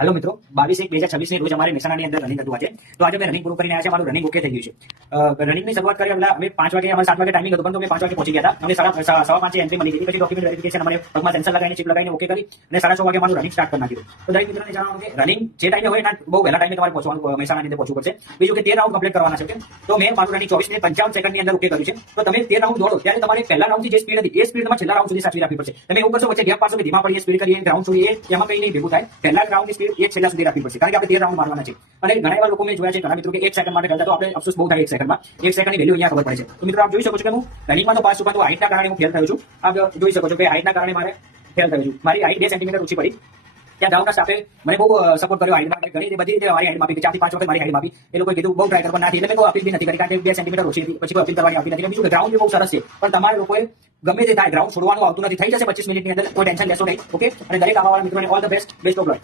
Hello મિત્રો, 22/1/2026 ની રોજ અમારે મહેસાણાની અંદર રનિંગ હતું આજે. તો આજે મેં રનિંગ પૂરું કરીને આવ્યા છે. મારું રનિંગ ઓકે થઈ ગયું છે. રનિંગની શરૂઆત કરી પહેલા અમે 5 વાગે, અમારે 7 વાગે ટાઈમિંગ હતું, પરંતુ અમે 5 વાગે પહોંચી ગયા હતા. અમને સવા 5 એન્ટ્રી મળી હતી. પછી ડોક્યુમેન્ટ વેરિફિકેશન અમારે પગમાં સેન્સર લગાવીને ચિપ લગાવીને ઓકે કરી અને 6:30 વાગે અમારું રનિંગ સ્ટાર્ટ કરી નાખ્યું. તો દરેક મિત્રોને જણાવવાનું કે રનિંગ જે ટાઈમે હોય એના બહુ વહેલા ટાઈમે તમારે પહોંચવાનું, મહેસાણાની અંદર પહોંચવું પડશે. બીજું કે 13 રાઉન્ડ કમ્પ્લીટ કરવાના છે. તો મેં મારું રનિંગ 24 મિનિટ 55 સેકન્ડની અંદર ઓકે કર્યું છે. તો તમે 13 રાઉન્ડ દોડો ત્યારે તમારે પહેલા રાઉન્ડથી જે સ્પીડ હતી એ સ્પીડ તમારે છેલ્લા રાઉન્ડ સુધી સાચવી રાખવી પડશે. તમે એવું કરશો વચ્ચે ગેપ પાડશો કે ધીમા પડીએ સ્પીડ કરીએ ગ્રાઉન્ડ છોડીએ, એમાં કંઈ નહીં ભેગું થાય. પહેલા રાઉન્ડની સ્પીડ એ છેલ્લા સુધી રાખવી પડશે, કારણ કે આપણે 13 રાઉન્ડ મારવાના છે. અને ઘણા એવા લોકો મેં જોયા છે, ઘણા મિત્રો કે 1 સેકન્ડ માટે કરતા, તો આપણે અફસોસ બહુ થાય 1 સેકન્ડમાં. 1 સેકન્ડની વેલ્યુ અહીંયા ખબર પડે છે. તો મિત્રો આપ જોઈ શકો છો કે હું રનિંગમાં તો પાસ છું, પરંતુ હાઈટના કારણે હું ફેલ થયો છું. આપ જોઈ શકો છો કે હાઈટના કારણે મારે ફેલ થયો છું. મારી હાઈટ 2 સેન્ટીમીટર ઓછી પડી. ત્યાં ગ્રાઉન્ડના સ્ટાફે મને બહુ સપોર્ટ કર્યો હાઈટમાં. ઘણી બધી રીતે મારી હાઈટ માપી, 4 થી 5 વખત મારી હાઈટ માપી. એ લોકોએ કીધું બહુ ટ્રાય કરવા નાખી, એટલે મેં કોઈ અપીલ બી નથી કરી, કારણ કે 2 સેન્ટીમીટર ઓછી હતી. પછી કોઈ અપીલ કરવાની આપી નથી. બીજું કે ગ્રાઉન્ડ બી બહુ સરસ છે, પણ તમારે લોકોએ ગમે તે થાય ગ્રાઉન્ડ છોડવાનું આવતું નથી. થઈ જશે 25 મિનિટની અંદર, કોઈ ટેન્શન લેશો નહીં. ઓકે, અને દરેક આવવાવાળા મિત્રોને all the best of luck.